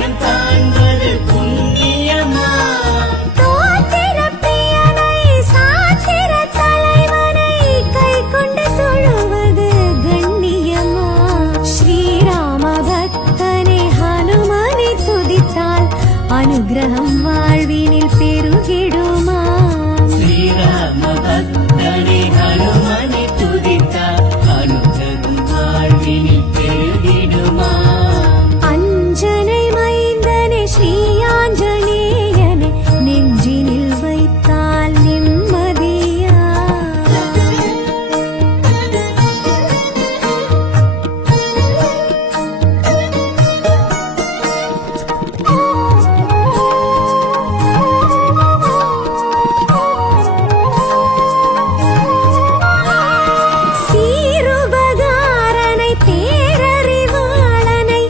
பயணம் காண்பது புண்ணியமா. தோத்திர பிரியனை சாத்திர தலைவனை கை கொண்டு தொழுவது கண்ணியமா. ஸ்ரீராம பக்தனை ஹனுமனை துதித்தால் அனுகிரகம் வாழ்வினில் பெருகிடுமா. ஸ்ரீராம பக்தனை ஹனுமனை துதித்தால் அனுகிரகம் வாழ்வினில் பெருகிடுமா. அஞ்சனை மைந்தனை ஸ்ரீ ஆஞ்சநேயனை நெஞ்சினில் வைத்தால் நிம்மதியா. சீருபகாரனை பேரறிவாளனை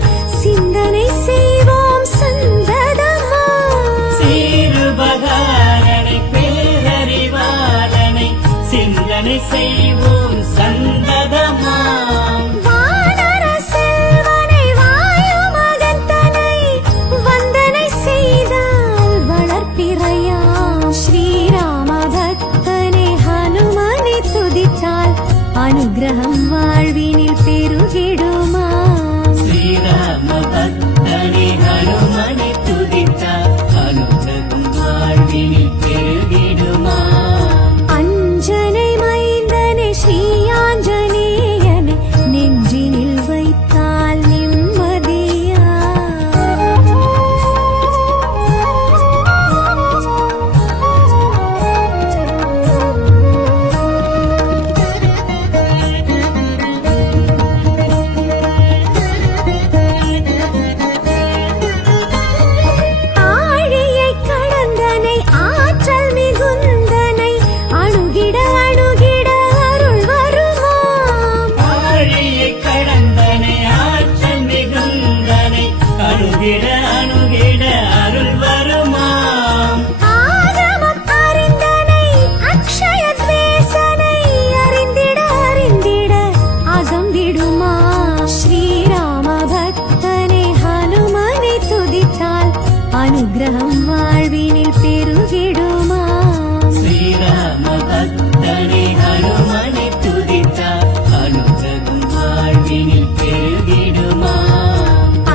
சிந்தனை செய்வோம் சந்ததமா. சீருபகாரனை பேரறிவாளனை சிந்தனை செய்வோம் சந்ததமாம். வானர செல்வனை வாயு மகந்தனை வந்தனை செய்தால் வளர்ப்பிறையாம். ஸ்ரீராம பக்தனை ஹனுமனை துதித்தால் அனுகிரகம் வாழ்வினில் பெருகிடுமா. ஸ்ரீராம பக்தனை ஹனுமனை துதித்தால் அனுகிரகம் வாழ்வினில் பெருகிடுமா. அஞ்சனை மைந்தனை ஸ்ரீ ஆஞ்சநேயனை நெஞ்சினில் வைத்தால் நிம்மதியா. ஆழியை கடந்தனை ஆற்றல் மிகுந்தனை அணுகிட அணுகிட அருள் வருமாம். ஆழியை கடந்தனை ஆற்றல் மிகுந்தனை அணுகிட அணுகிட அருள் வருமாம். ஆகமம் அறிந்தனை அக்ஷய தேசனை அறிந்திட அறிந்திட அகம் விடுமா. ஸ்ரீராம பக்தனை ஹனுமனை துதித்தால் அனுகிரகம் வாழ்வினில் பெருகிடுமா. ஸ்ரீராம பக்தனை ஹனுமனை துதித்தால் அனுகிரகம் வாழ்வினில் பெருகிடுமா.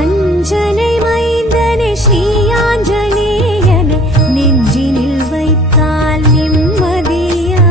அஞ்சனை மைந்தனை ஸ்ரீ ஆஞ்சநேயனை நெஞ்சினில் வைத்தால் நிம்மதியா.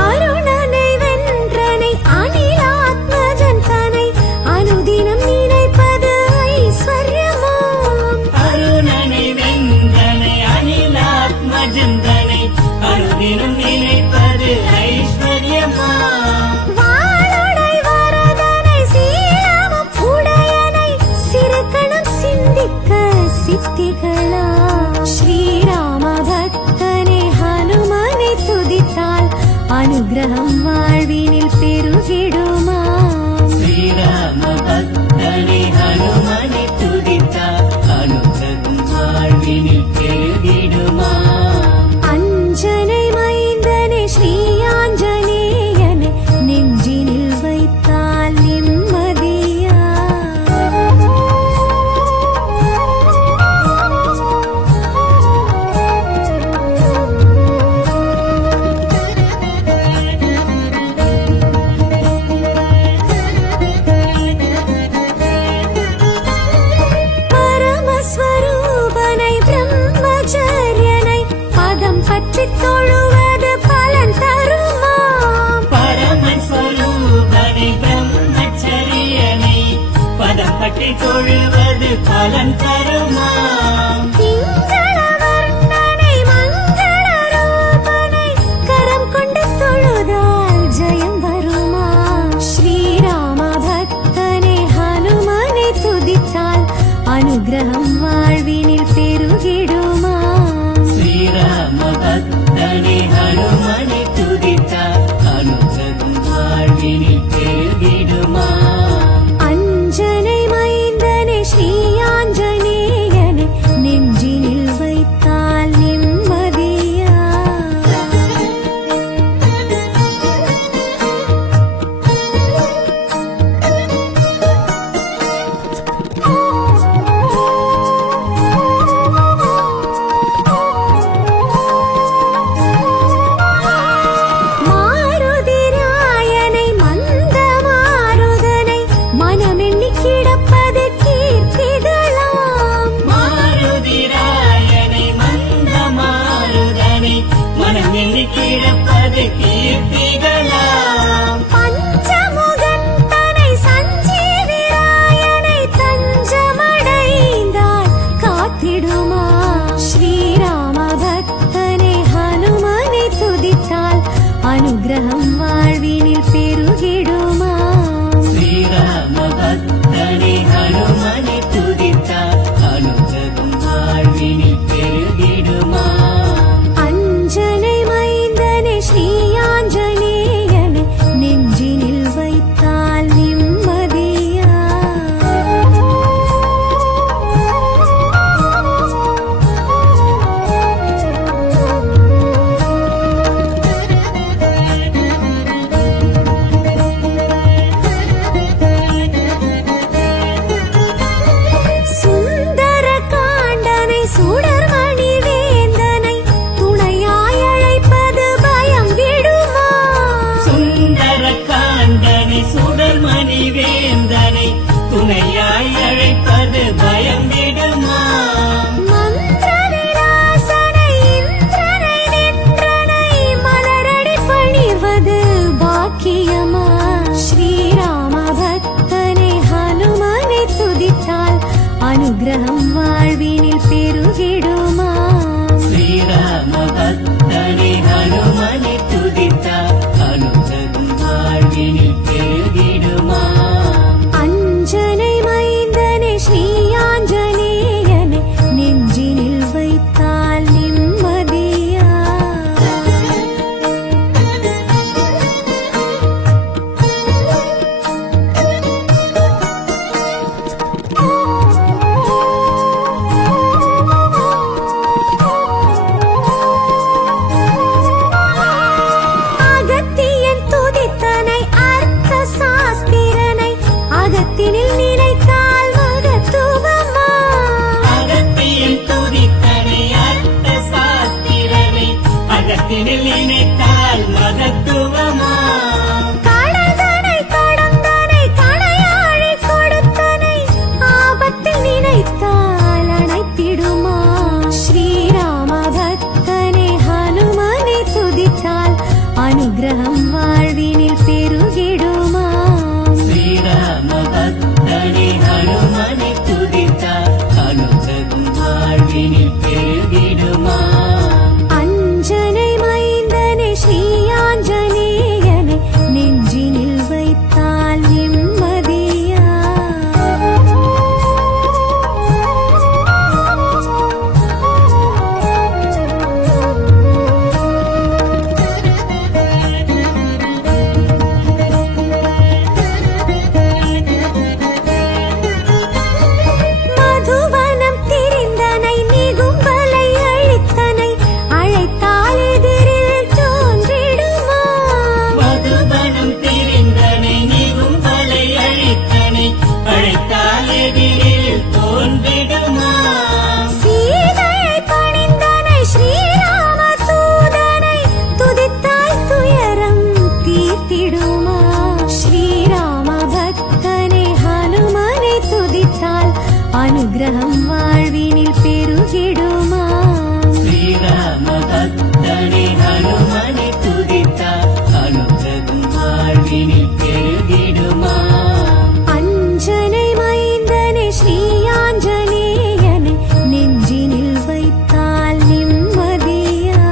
அருணனை வென்றனை அனிலாத்மஜன் தனை அனுதினம் நினைப்பது ஐஸ்வர்யமாம். அருணனை வென்றனை அனிலாத்மஜந்தனை அருதினம் நினைப்பது ஐஸ்வர்யமாம். வாளுடை வரதனை சீலமும் உடையனை சிறுகணம் சிந்திக்க சித்திகளா. ஸ்ரீராம பக்தனை ஹனுமனை துதித்தால் அனுகிரகம் வாழ்வினில் பெருகிடுமா. ஸ்ரீராம பக்தனை ஹனுமனை துதித்தால் அனுகிரகம் வாழ்வினில் பெருகிடுமா. அஞ்சனை மைந்தனை ஸ்ரீ ஆஞ்சநேயனை நெஞ்சினில் வைத்தால் நிம்மதியா. பரமஸ்வரூபனை பிரம்மச்சரியனை பதம் பற்றி தொழுவது பலன் தருமாம். பரமஸ்வரூபனை பிரம்மச்சரியனை பதம் பற்றி தொழுவது பலன் தருமாம். திங்கள வர்ணனை மங்கள ரூபனை கரம் கொண்டு தொழுதால் ஜெயம் வருமா. ஸ்ரீராம பக்தனை ஹனுமனை துதித்தால் அனுகிரகம் வாழ்வினில் பெருகிடுமா. ஸ்ரீராம பக்தனை ஹனுமனை துதித்தால் அனுகிரகம் வாழ்வினில் பெருகிடுமா. அஞ்சனை மைந்தனை அனுகிரகம் வாழ்வினில் பெருகிடுமா ஸ்ரீராம பக்தனை ஹனுமனை துதித்தார் அனுகிரகம் வாழ்வினில் பெருகிடுமா அஞ்சனை மைந்தனை ஸ்ரீ ஆஞ்சநேயனை நெஞ்சினில் வைத்தால் நிம்மதியா அகத்தியன் துதித்தனை அர்த்த சாஸ்திரனை அகத்தினில் நினைத்தால் மகத்துவமா அகத்தியன் துதித்தனை அர்த்த சாஸ்திரனை அகத்தினில் நினைத்தால் மகத்துவமா கடந்தனை கடந்தனை கணையாழி கொடுத்தனை ஆபத்தில் நினைத்தால் அணைத்திடுமா ஸ்ரீராம பக்தனை ஹனுமனை துதித்தால் அனுகிரகம் வாழ்வினில் பெருகிடுமா ஸ்ரீராம பக்தனை ஹனுமனை துதித்தார் அனுகிரகம் வாழ்வினில் பெருகிடுமா அஞ்சனை மைந்தனை ஸ்ரீ ஆஞ்சநேயனை நெஞ்சினில் வைத்தால் நிம்மதியா மதுவனம் திரிந்தனை நிகும்பலை அழித்தனை அழைத்தால் எதிரில் தோன்றிடுமா மதுபனம் திரிந்தனை நிகும்பலை அழித்தனை அழைத்தால் எதிரில் தோன்றிடுமா சீதையை பணிந்தனை ஸ்ரீராம தூதனை துதித்தால் துயரம் தீர்த்திடுமா ஸ்ரீராம பக்தனை ஹனுமனை துதித்தால் அனுகிரகம் வாழ்வினில் பெருகிடுமா ஸ்ரீராம பக்தனை ஹனுமனை துதித்தார் அனுகிரகம் வாழ்வினில் பெருகிடுமா அஞ்சனை மைந்தனை ஸ்ரீ ஆஞ்சநேயனை நெஞ்சினில் வைத்தால் நிம்மதியா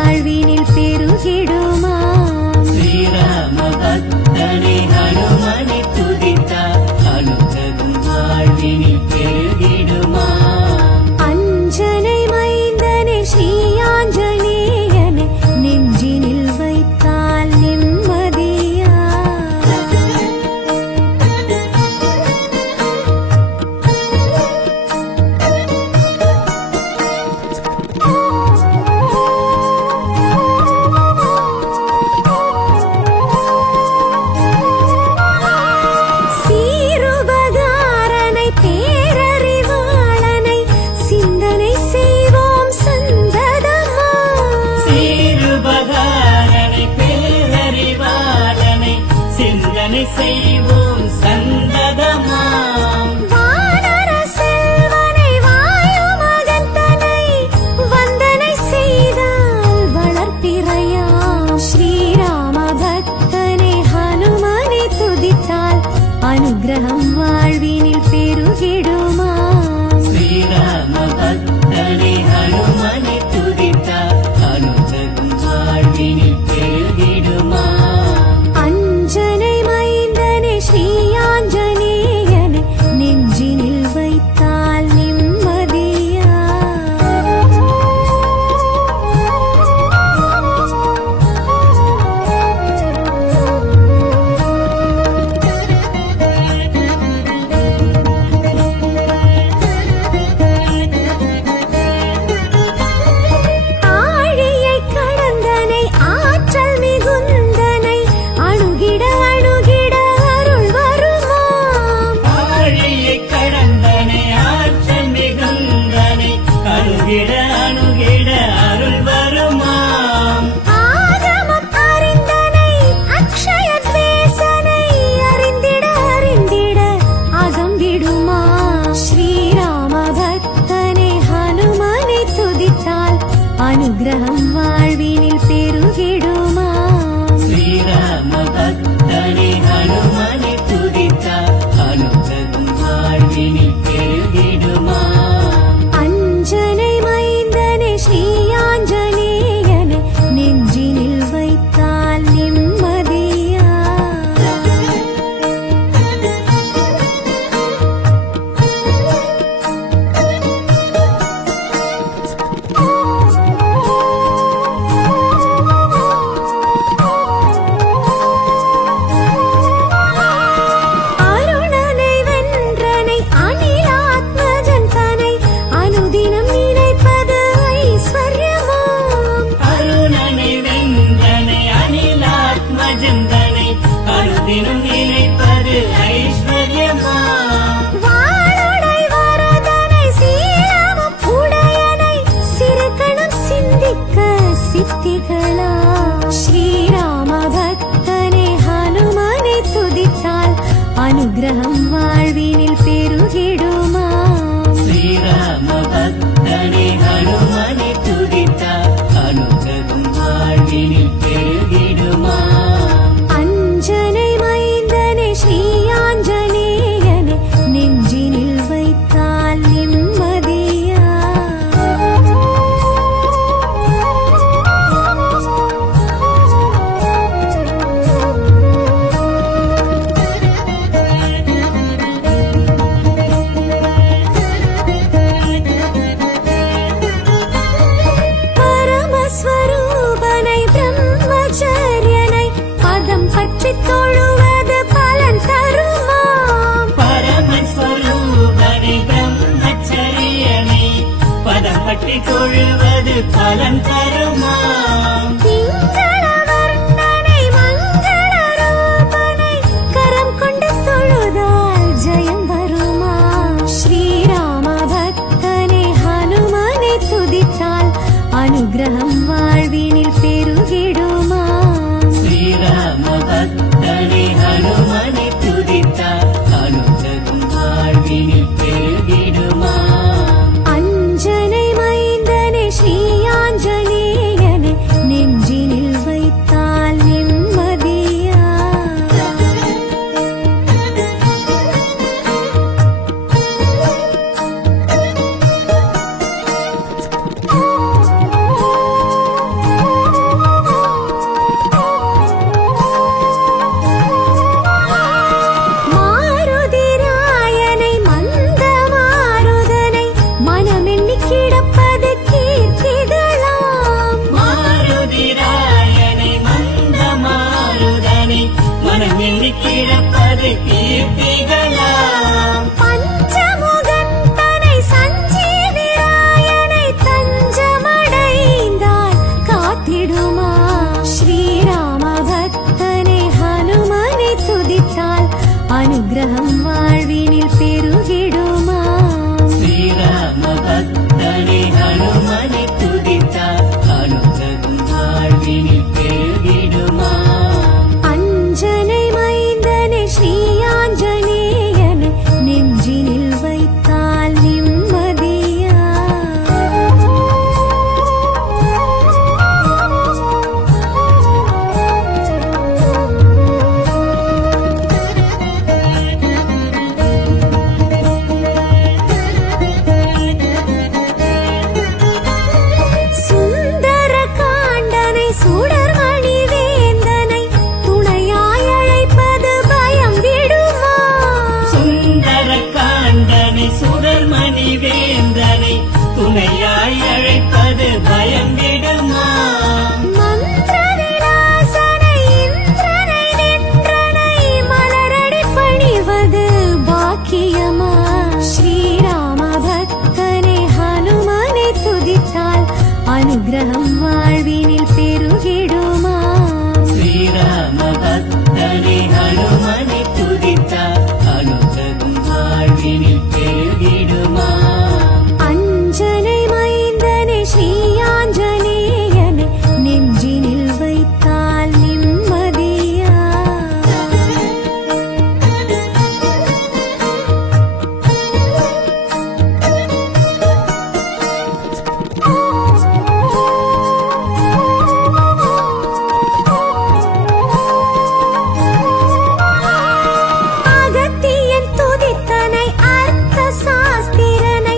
வாழ்வினில் பெருகிடுமாம் ஸ்ரீராம பக்தனை ஹனுமனை துதித்தால் அனுகிரகம் வாழ்வினில் பெருகிடுமாம் அஞ்சனை மைந்தனே ஸ்ரீ ஆஞ்சநேயனை நெஞ்சினில் வைத்தால் நிம்மதியா சீருபகாரனை பேரறிவாளனை சிந்தனை செய்வோம் சந்ததமா சீருபகாரனை பேரறிவாளனை சிந்தனை செய்வோம் சந்ததமாம் வானர செல்வனை வாயு மகந்தனை வந்தனை செய்தால் வளர்ப்பிறையாம் ஸ்ரீராம பக்தனை ஹனுமனை துதித்தால் அனுகிரகம் வாழ்வினில் பெருகிடுமாம் ஸ்ரீராம பக்தனை ஹனுமனை துதித்தால் அனுகிரகம் வாழ்வினில் பெருகிடுமாம் அஞ்சனை மைந்தனே ஸ்ரீ ஆஞ்சநேயனை நெஞ்சினில் வைத்தால் நிம்மதியா ஆழியை கடந்தனை ஆற்றல் மிகுந்தனை அணுகிட அணுகிட அருள் வருமாம் ஆழியை கடந்தனை ஆற்றல் மிகுந்தனை அணுகிட அணுகிட அருள் வருமாம் ஆகமம் அறிந்தனை அக்ஷய துவேசனை அறிந்திட அறிந்திட அகம்பிடுமா ஸ்ரீராம பக்தனை ஹனுமனை துதித்தால் அனுகிரகம் வாழ்வினில் பெருகிடுமாம் ஸ்ரீராம பக்தனை ஹனுமனை துதித்தால் அனுகிரகம் வாழ்வினில் பெருகிடுமாம் அஞ்சனை மைந்தனே ஸ்ரீ ஆஞ்சநேயனை நெஞ்சினில் வைத்தால் நிம்மதியா அருணனை வென்றனை அனிலாத்மஜன் தனை அனுதினம் நினைப்பது ஐஸ்வர்யமாம் அருணனை வென்றனை அனிலாத்மஜந்தனை அனுதினம் நினைப்பது ஐஸ்வர்யமாம் வாளுடை வரதனை சீலமும் உடையனை சிறுகணம் சிந்திக்க சித்திகளா ஸ்ரீராம பக்தனை ஹனுமனை துதித்தால் அனுகிரகம் வாழ்வினில் பெருகிடுமாம் ஸ்ரீராம பக்தனை ஹனுமனை துதித்தால் அனுகிரகம் வாழ்வினில் பெருகிடுமாம் அஞ்சனை மைந்தனே ஸ்ரீ ஆஞ்சநேயனை நெஞ்சினில் வைத்தால் நிம்மதியா பரமஸ்வரூபனை பிரம்மச்சரியனை பதம் பற்றி தொழுவது பலன் தருமாம் பரமஸ்வரூபனை பிரம்மச்சரியனை பதம் பற்றி தொழுவது பலன் தருமாம் திங்கள வர்ணனை மங்கள ரூபனை கரம் கொண்டு தொழுதால் ஜெயம் வருமா ஸ்ரீராம பக்தனை ஹனுமனை துதித்தால் அனுகிரகம் வாழ்வினில் பெருகிடுமாம் ஸ்ரீராம பக்தனை ஹனுமனை துதித்தால் அனுகிரகம் வாழ்வினில் பெருகிடுமாம் அஞ்சனை மைந்தனே ஸ்ரீ ஆஞ்சநேயனை கீர்த்திகளாம். பஞ்சமுகன் தனை சஞ்சீவிராயனை தஞ்சமடைந்தால் காத்திடுமா ஸ்ரீராம பக்தனை ஹனுமனை துதித்தால் அனுகிரகம் வாழ்வினில் பெருகிடுமா ஸ்ரீராம பக்தனை ஹனுமனை துதித்தார் அனுகிரகம் வாழ்வினில் பெருகிடுமா. அஞ்சனை மைந்தனை ஸ்ரீ ஆஞ்சநேயனை நெஞ்சினில் வைத்தால் நிம்மதியா சுந்தர காண்டனை சுடர்மணி வேந்தனை துணையாய் அழைப்பது பயம் விடுமா சுந்தர காண்டனை சுடர்மணி வேந்தனை துணையாய் அழைப்பது பயம் விடுமா. மந்திர விலாசனை இந்திரனை நின்றனை மலரடி பணிவது பாக்கியமா ஸ்ரீராம பக்தனை ஹனுமனை துதித்தால் அனுகிரகம் வாழ்வினில் பெருகிடுமா ஸ்ரீராம பக்தனை ஹனுமனை துதித்தார் அனுகிரகம் வாழ்வினில் பெருகிடுமா. அஞ்சனை மைந்தனை ஸ்ரீ ஆஞ்சநேயனை நெஞ்சினில் வைத்தால் நிம்மதியா அகத்தியன் துதித்தனை அர்த்த சாஸ்திரனை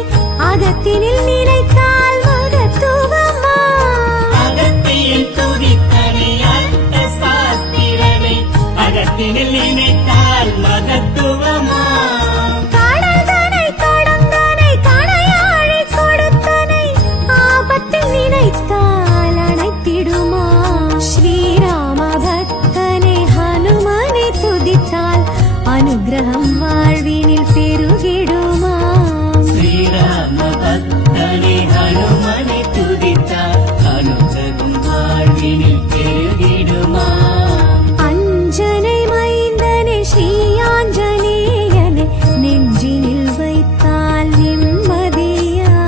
அகத்தினில் நினைத்தால் மகத்துவமா அகத்தியில் துதித்தனை அர்த்த சாஸ்திரனை அகத்தினில் நினைத்தால் மகத்துவமா. கடல்தனை கடந்தனை கணையாழி கொடுத்தனை ஆபத்தில் நினைத்தால் அணைத்திடுமா ஸ்ரீராம பக்தனை ஹனுமனை துதித்தால் அனுகிரகம் வாழ்வினில் பெருகிடுமா ஸ்ரீராம பக்தனை ஹனுமனை துதித்தார் அனுகிரகம் வாழ்வினில் பெருகிடுமா. அஞ்சனை மைந்தனை ஸ்ரீ ஆஞ்சநேயனை நெஞ்சினில் வைத்தால் நிம்மதியா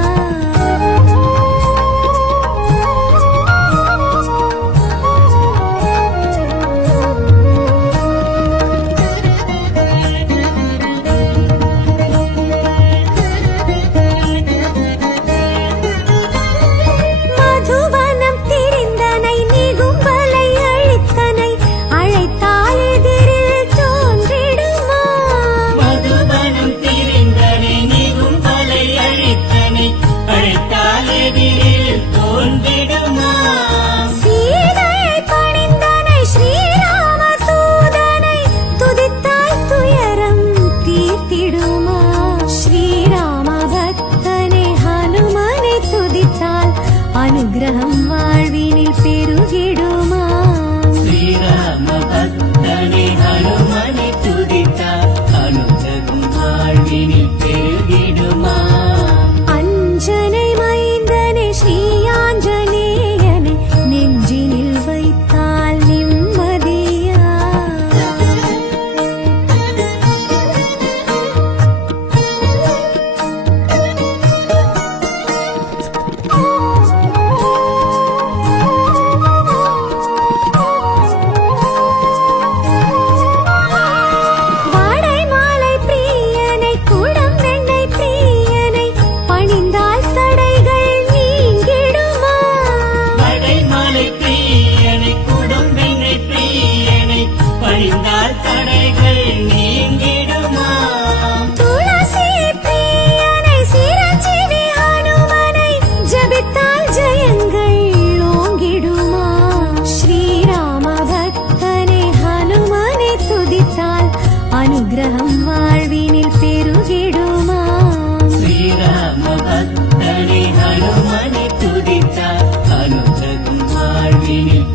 மதுவனம் திரிந்தனை நிகும்பலை அழித்தனை அழைத்தால் எதிரில் தோன்றிடுமா மதுபனம் திரிந்தனை நிகும்பலை அழித்தனை அழைத்தால் எதிரில் தோன்றிடுமா. சீதையை பணிந்தனை ஸ்ரீராம தூதனை துதித்தால் துயரம் தீர்த்திடுமா ஸ்ரீராம பக்தனை ஹனுமனை துதித்தால் அனுகிரகம் வாழ்வினில் பெருகிடுமா ஸ்ரீராம பக்தனை ஹனுமனை துதித்தார் அனுகிரகம் வாழ்வினில் பெருகிடுமா. அஞ்சனை மைந்தனை ஸ்ரீ ஆஞ்சநேயனை நெஞ்சினில் வைத்தால் நிம்மதியா வாடைமாலை பிரியனை குடம் வெண்ணெய் பிரியனை பணிந்தால் தடைகள் நீங்கிடுமா வடைமலை பிரியனை குடும்பெண்ணை பிரியனை பணிந்தால் தடைகள் நீங்கிடுமா. துளசி பிரியனை சிரஞ்சீவி ஹனுமனை ஜபித்தால் ஜெயங்கள் ஓங்கிடுமா ஸ்ரீராம பக்தனை ஹனுமனை துதித்தால் அனுகிரகம் வாழ்வினில் பெருகிடுமா ஸ்ரீராம பக்தனை ஹனுமனை துதித்தார் அனுகிரகம் வாழ்வினில்